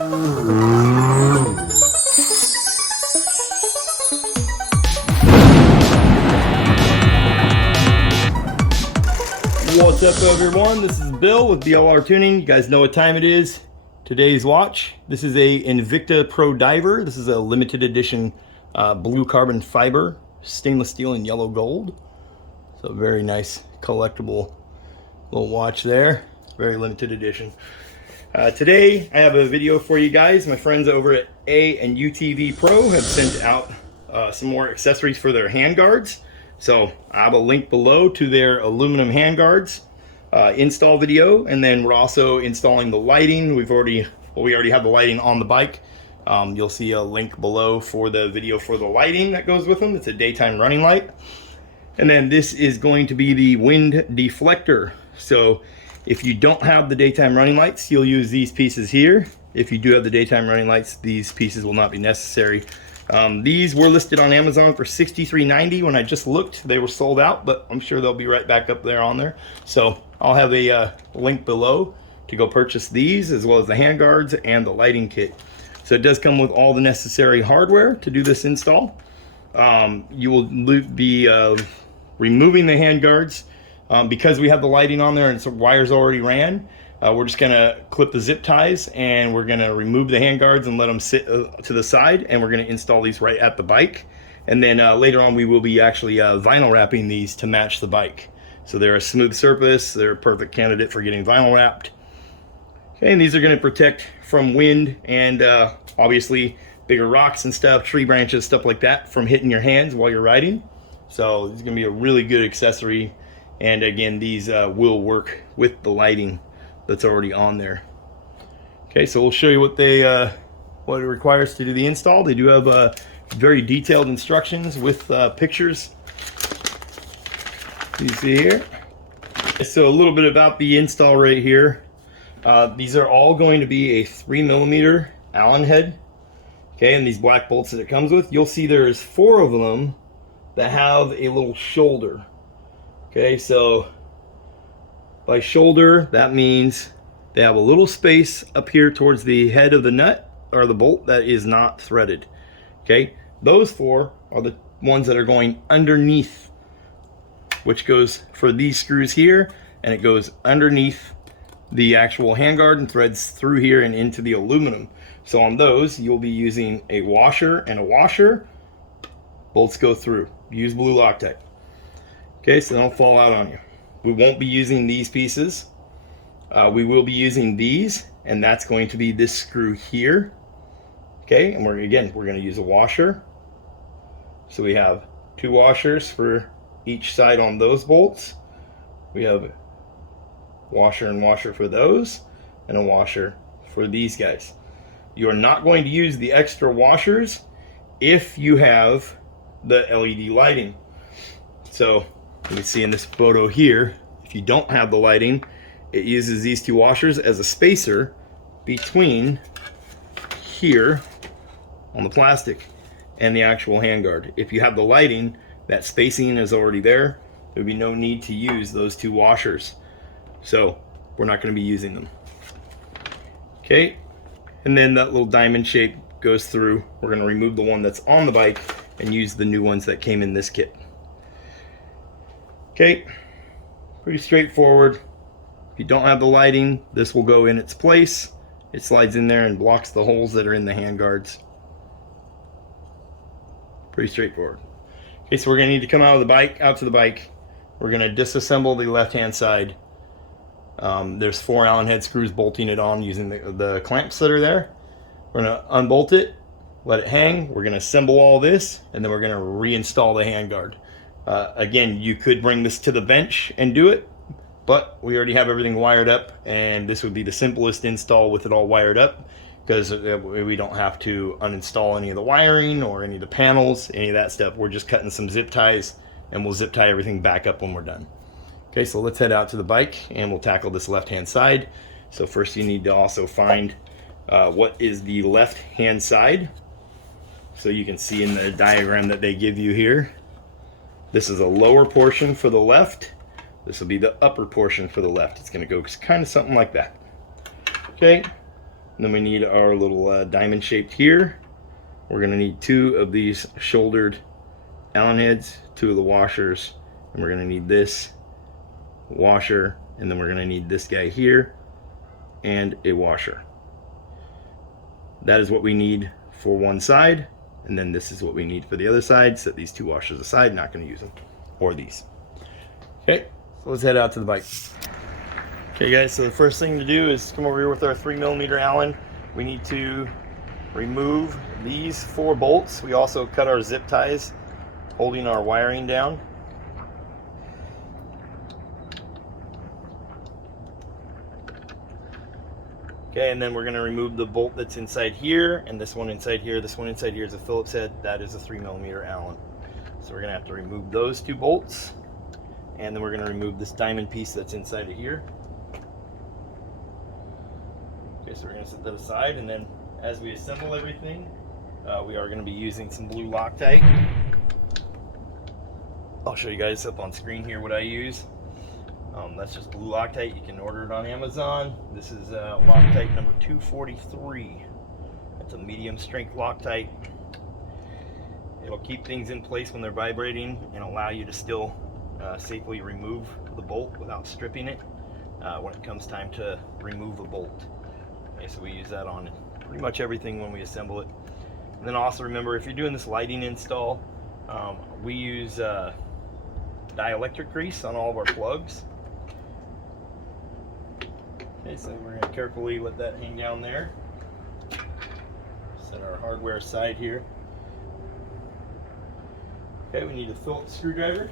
What's up everyone, this is Bill with BLRTUNING. You guys know what time it is. Today's watch, this is a Invicta Pro Diver. This is a limited edition blue carbon fiber, stainless steel and yellow gold. So very nice collectible little watch there, very limited edition. Today I have a video for you guys. My friends over at A UTV Pro have sent out some more accessories for their handguards. So I have a link below to their aluminum handguards install video, and then we're also installing the lighting. We already have the lighting on the bike. You'll see a link below for the video for the lighting that goes with them. It's a daytime running light. And then this is going to be the WIND DEFLECTOR. So if you don't have the daytime running lights, you'll use these pieces here. If you do have the daytime running lights, these pieces will not be necessary. These were listed on Amazon for $63.90. When I just looked, they were sold out, but I'm sure they'll be right back up there on there. So I'll have a link below to go purchase these, as well as the handguards and the lighting kit. So it does come with all the necessary hardware to do this install. You will be removing the handguards because we have the lighting on there and some wires already ran. We're just gonna clip the zip ties and we're gonna remove the handguards and let them sit to the side, and we're gonna install these right at the bike. And then later on we will be actually vinyl wrapping these to match the bike. So they're a smooth surface, they're a perfect candidate for getting vinyl wrapped. Okay, and these are gonna protect from wind and obviously bigger rocks and stuff, tree branches, stuff like that, from hitting your hands while you're riding. So it's gonna be a really good accessory. And again, these will work with the lighting that's already on there. Okay, so we'll show you what it requires to do the install. They do have very detailed instructions with pictures. You see here. So a little bit about the install right here. These are all going to be a 3mm Allen head. Okay, and these black bolts that it comes with, you'll see there's 4 of them that have a little shoulder. Okay, so by shoulder, that means they have a little space up here towards the head of the nut or the bolt that is not threaded. Okay, those 4 are the ones that are going underneath, which goes for these screws here, and it goes underneath the actual handguard and threads through here and into the aluminum. So on those, you'll be using a washer and a washer. Bolts go through. Use blue Loctite. Okay, so they don't fall out on you. We won't be using these pieces. We will be using these, and that's going to be this screw here. Okay, and we're going to use a washer. So we have 2 washers for each side on those bolts. We have washer and washer for those, and a washer for these guys. You are not going to use the extra washers if you have the LED lighting. So you can see in this photo here, if you don't have the lighting, it uses these 2 washers as a spacer between here on the plastic and the actual handguard. If you have the lighting, that spacing is already there. There would be no need to use those 2 washers. So we're not going to be using them. Okay, and then that little diamond shape goes through. We're going to remove the one that's on the bike and use the new ones that came in this kit. Okay, pretty straightforward. If you don't have the lighting, this will go in its place. It slides in there and blocks the holes that are in the handguards. Pretty straightforward. Okay, so we're gonna need to come out to the bike. We're gonna disassemble the left-hand side. There's 4 Allen head screws bolting it on using the clamps that are there. We're gonna unbolt it, let it hang. We're gonna assemble all this, and then we're gonna reinstall the handguard. Again, you could bring this to the bench and do it, but we already have everything wired up, and this would be the simplest install with it all wired up, because we don't have to uninstall any of the wiring or any of the panels, any of that stuff. We're just cutting some zip ties, and we'll zip tie everything back up when we're done. Okay, so let's head out to the bike and we'll tackle this left-hand side. So first you need to also find what is the left-hand side. So you can see in the diagram that they give you here, this is a lower portion for the left. This will be the upper portion for the left. It's going to go kind of something like that. Okay, And then we need our little diamond shaped here. We're gonna need 2 of these shouldered Allen heads, 2 of the washers, and we're gonna need this washer, and then we're gonna need this guy here and a washer. That is what we need for one side, and then this is what we need for the other side. Set these 2 washers aside, not gonna use them, or these. Okay, so let's head out to the bike. Okay guys, so the first thing to do is come over here with our 3mm Allen. We need to remove these 4 bolts. We also cut our zip ties holding our wiring down. Okay, and then we're going to remove the bolt that's inside here, and this one inside here. This one inside here is a Phillips head. That is a 3mm Allen. So we're going to have to remove those 2 bolts, and then we're going to remove this diamond piece that's inside of here. Okay, so we're going to set that aside, and then as we assemble everything, we are going to be using some blue Loctite. I'll show you guys up on screen here what I use. That's just blue Loctite. You can order it on Amazon. This is Loctite number 243. It's a medium strength Loctite. It'll keep things in place when they're vibrating and allow you to still safely remove the bolt without stripping it when it comes time to remove a bolt. Okay, so we use that on pretty much everything when we assemble it. And then also remember, if you're doing this lighting install, we use dielectric grease on all of our plugs. Okay, so we're going to carefully let that hang down there. Set our hardware aside here. Okay, we need a Phillips screwdriver.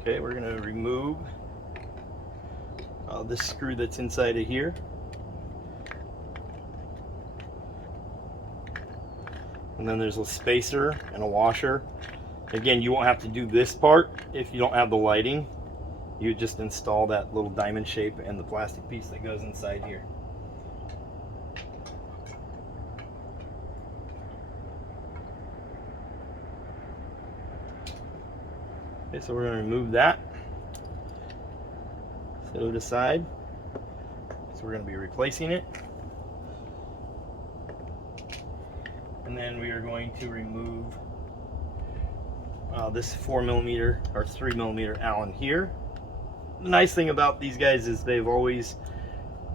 Okay, we're going to remove this screw that's inside of here. And then there's a spacer and a washer. Again, you won't have to do this part if you don't have the lighting. You just install that little diamond shape and the plastic piece that goes inside here. Okay, so we're going to remove that. Set it aside. So we're going to be replacing it. And then we are going to remove this 4mm or 3mm Allen here. The nice thing about these guys is they've always,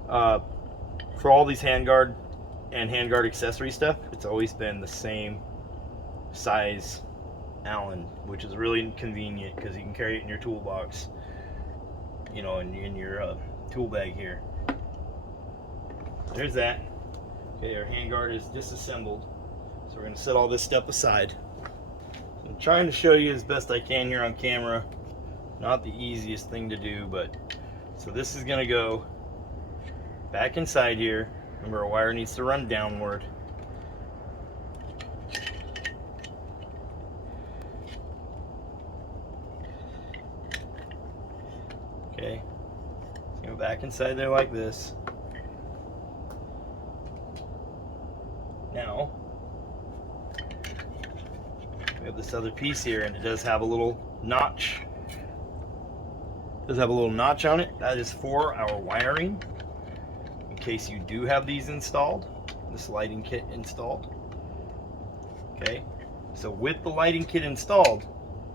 for all these Handguard and Handguard accessory stuff, it's always been the same size Allen, which is really convenient because you can carry it in your toolbox, you know, in your tool bag here. There's that. Okay, our Handguard is disassembled. So we're going to set all this stuff aside. I'm trying to show you as best I can here on camera. Not the easiest thing to do, but so this is going to go back inside here. Remember, our wire needs to run downward. Okay, so go back inside there like this. Now we have this other piece here, and it does have a little notch. It does have a little notch on it. That is for our wiring, in case you do have these installed, this lighting kit installed. Okay, so with the lighting kit installed,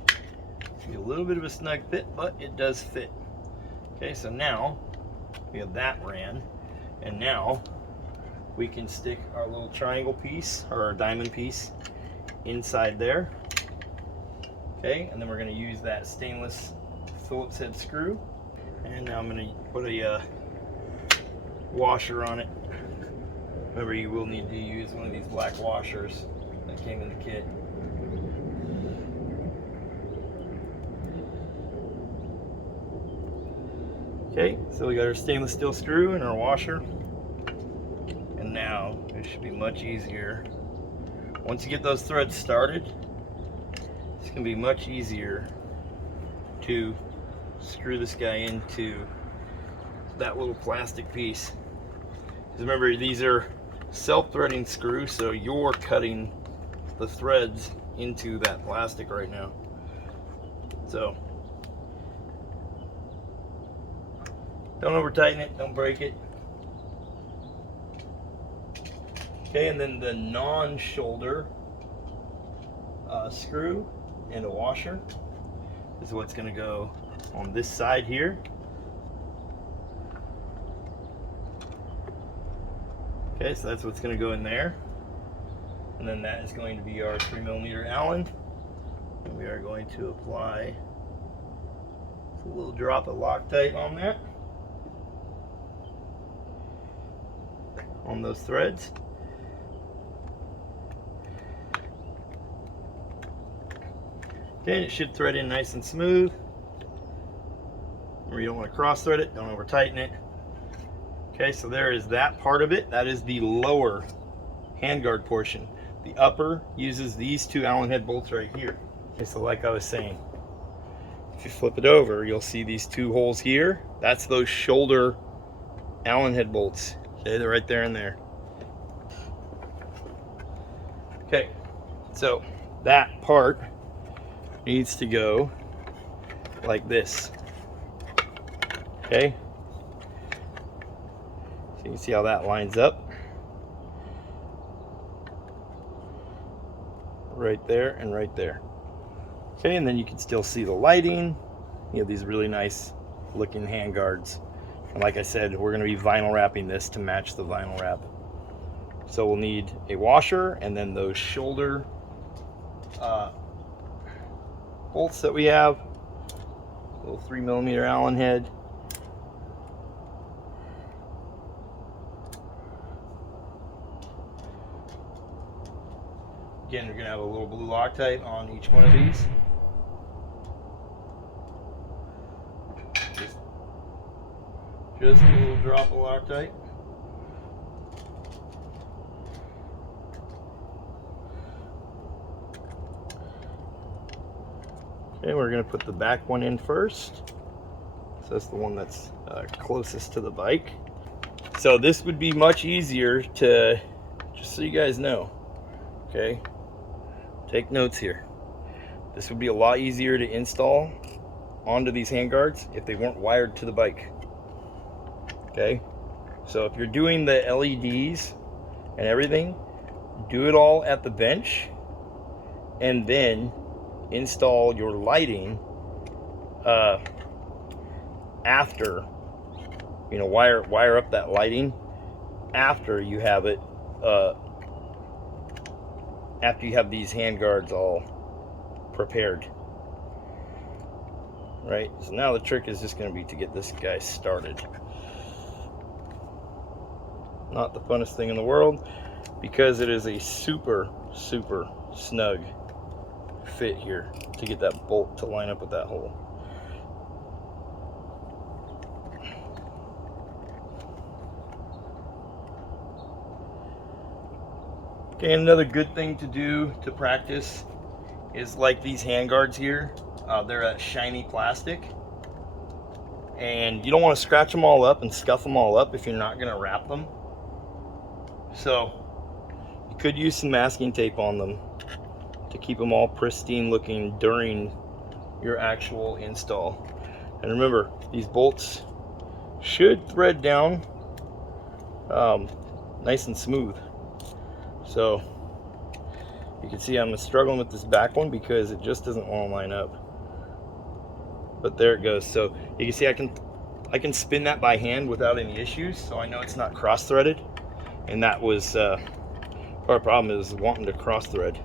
it's gonna be a little bit of a snug fit, but it does fit. Okay, so now we have that ran, and now we can stick our little triangle piece or our diamond piece inside there. Okay, and then we're going to use that stainless Phillips head screw, and now I'm going to put a washer on it. Remember, you will need to use one of these black washers that came in the kit. Okay, so we got our stainless steel screw and our washer, and now it should be much easier. Once you get those threads started, it's going to be much easier to screw this guy into that little plastic piece. Because remember, these are self-threading screws, so you're cutting the threads into that plastic right now. So Don't over tighten it, don't break it. Okay, and then the non-shoulder screw and a washer is what's going to go on this side here. Okay, so that's what's going to go in there. And then that is going to be our 3mm Allen. And we are going to apply a little drop of Loctite on that, on those threads. Okay, and it should thread in nice and smooth. Remember, you don't want to cross thread it, don't over tighten it. Okay, so there is that part of it. That is the lower handguard portion. The upper uses these two Allen head bolts right here. Okay, so like I was saying, if you flip it over, you'll see these two holes here. That's those shoulder Allen head bolts. Okay, they're right there and there. Okay, so that part needs to go like this. Okay, so you can see how that lines up right there and right there. Okay, and then you can still see the lighting. You have these really nice looking handguards, and like I said, we're going to be vinyl wrapping this to match the vinyl wrap. So we'll need a washer and then those shoulder bolts that we have, little 3mm Allen head. Again, you're going to have a little blue Loctite on each one of these. Just a little drop of Loctite. Okay, we're going to put the back one in first. So that's the one that's closest to the bike. So this would be much easier to, just so you guys know, okay, take notes here. This would be a lot easier to install onto these handguards if they weren't wired to the bike. Okay, so if you're doing the LEDs and everything, do it all at the bench and then install your lighting after, you know, wire up that lighting after you have it, after you have these handguards all prepared. Right, so now the trick is just going to be to get this guy started. Not the funnest thing in the world, because it is a super snug fit here to get that bolt to line up with that hole. Okay, and another good thing to do to practice is like these handguards here. They're a shiny plastic, and you don't want to scratch them all up and scuff them all up if you're not going to wrap them. So you could use some masking tape on them to keep them all pristine looking during your actual install. And remember, these bolts should thread down nice and smooth. So you can see I'm struggling with this back one because it just doesn't want to line up. But there it goes. So you can see I can spin that by hand without any issues, so I know it's not cross-threaded. And that was part of the problem, is wanting to cross-thread.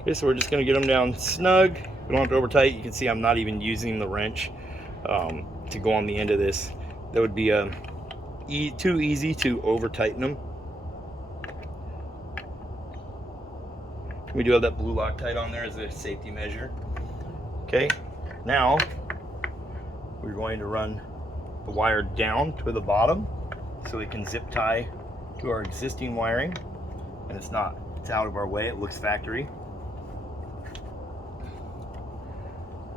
Okay, so we're just going to get them down snug. We don't have to over tight. You can see I'm not even using the wrench to go on the end of this. That would be too easy to over tighten them. We do have that blue Loctite on there as a safety measure. Okay, now we're going to run the wire down to the bottom so we can zip tie to our existing wiring, and it's out of our way, it looks factory.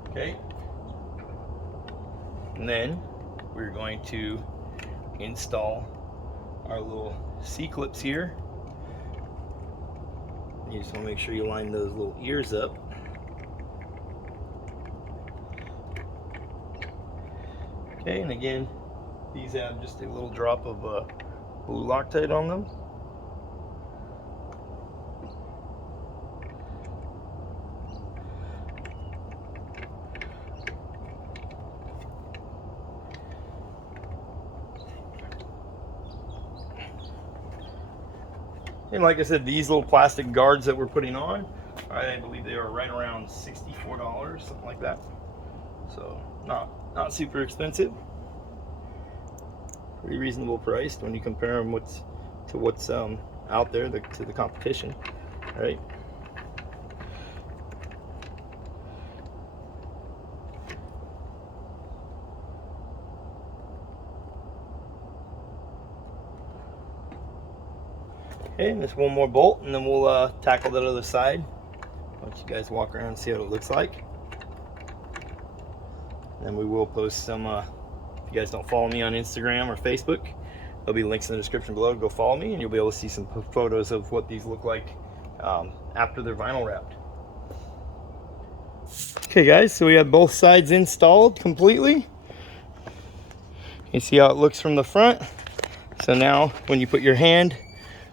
Okay, and then we're going to install our little C-clips here. You just want to make sure you line those little ears up. Okay, and again, these have just a little drop of blue Loctite on them. And like I said, these little plastic guards that we're putting on, I believe they are right around $64, something like that. So not super expensive. Pretty reasonable priced when you compare them to what's out there, to the competition, right? Okay, and just one more bolt, and then we'll tackle that other side. I'll let you guys walk around and see what it looks like. And we will post some, if you guys don't follow me on Instagram or Facebook, there'll be links in the description below. Go follow me and you'll be able to see some photos of what these look like after they're vinyl wrapped. Okay guys, so we have both sides installed completely. You see how it looks from the front. So now when you put your hand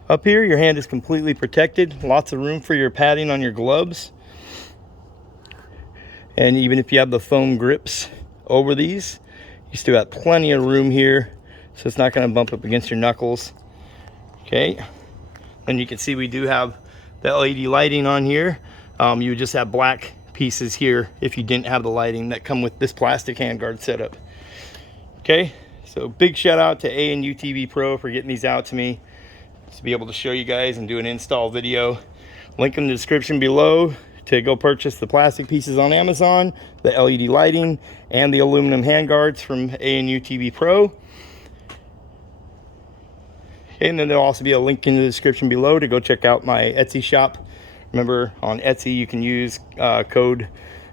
up here, your hand is completely protected. Lots of room for your padding on your gloves. And even if you have the foam grips over these, you still got plenty of room here, so it's not going to bump up against your knuckles. Okay, and you can see we do have the LED lighting on here. You would just have black pieces here if you didn't have the lighting that come with this plastic handguard setup. Okay, so big shout out to A UTV Pro for getting these out to me to be able to show you guys and do an install video. Link in the description below to go purchase the plastic pieces on Amazon, the LED lighting, and the aluminum handguards from A UTV Pro. And then there'll also be a link in the description below to go check out my Etsy shop. Remember, on Etsy you can use code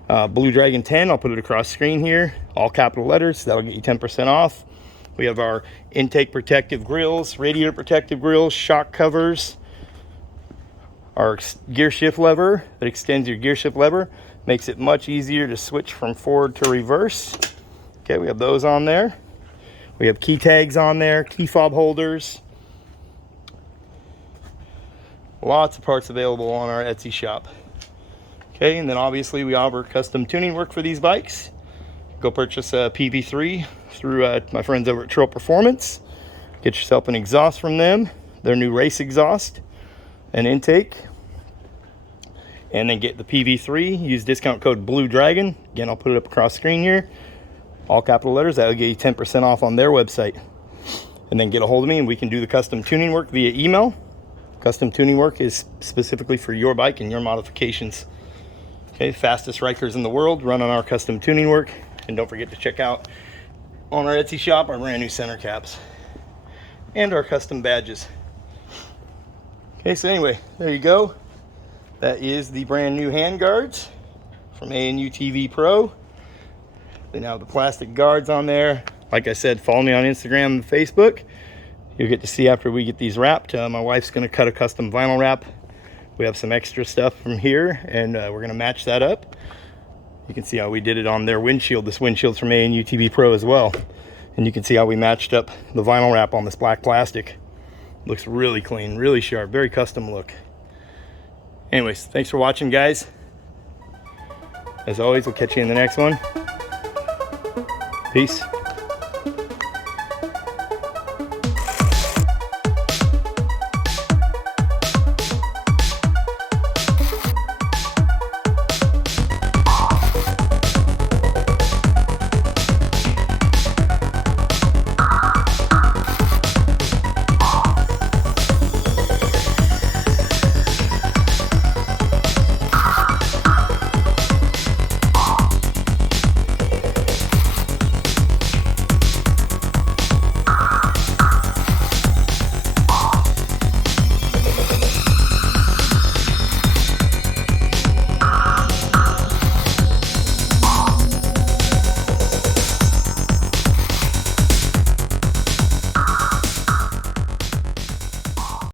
BlueDragon10. I'll put it across screen here, all capital letters. That'll get you 10% off. We have our intake protective grills, radiator protective grills, shock covers, our gear shift lever that extends your gear shift lever, makes it much easier to switch from forward to reverse. Okay, we have those on there. We have key tags on there, key fob holders. Lots of parts available on our Etsy shop. Okay, and then obviously we offer custom tuning work for these bikes. Go purchase a PV3 through my friends over at Trail Performance. Get yourself an exhaust from them, their new race exhaust, an intake, and then get the PV3. Use discount code BlueDragon. Again, I'll put it up across screen here, all capital letters. That'll get you 10% off on their website. And then get a hold of me and we can do the custom tuning work via email. Custom tuning work is specifically for your bike and your modifications. Okay, fastest Rykers in the world run on our custom tuning work. And don't forget to check out on our Etsy shop our brand new center caps and our custom badges. Okay, so anyway, there you go. That is the brand new handguards from A UTV Pro. They now have the plastic guards on there. Like I said, follow me on Instagram and Facebook. You'll get to see after we get these wrapped. My wife's going to cut a custom vinyl wrap. We have some extra stuff from here, and we're going to match that up. You can see how we did it on their windshield. This windshield's from A UTV Pro as well. And you can see how we matched up the vinyl wrap on this black plastic. Looks really clean, really sharp, very custom look. Anyways, thanks for watching, guys. As always, we'll catch you in the next one. Peace.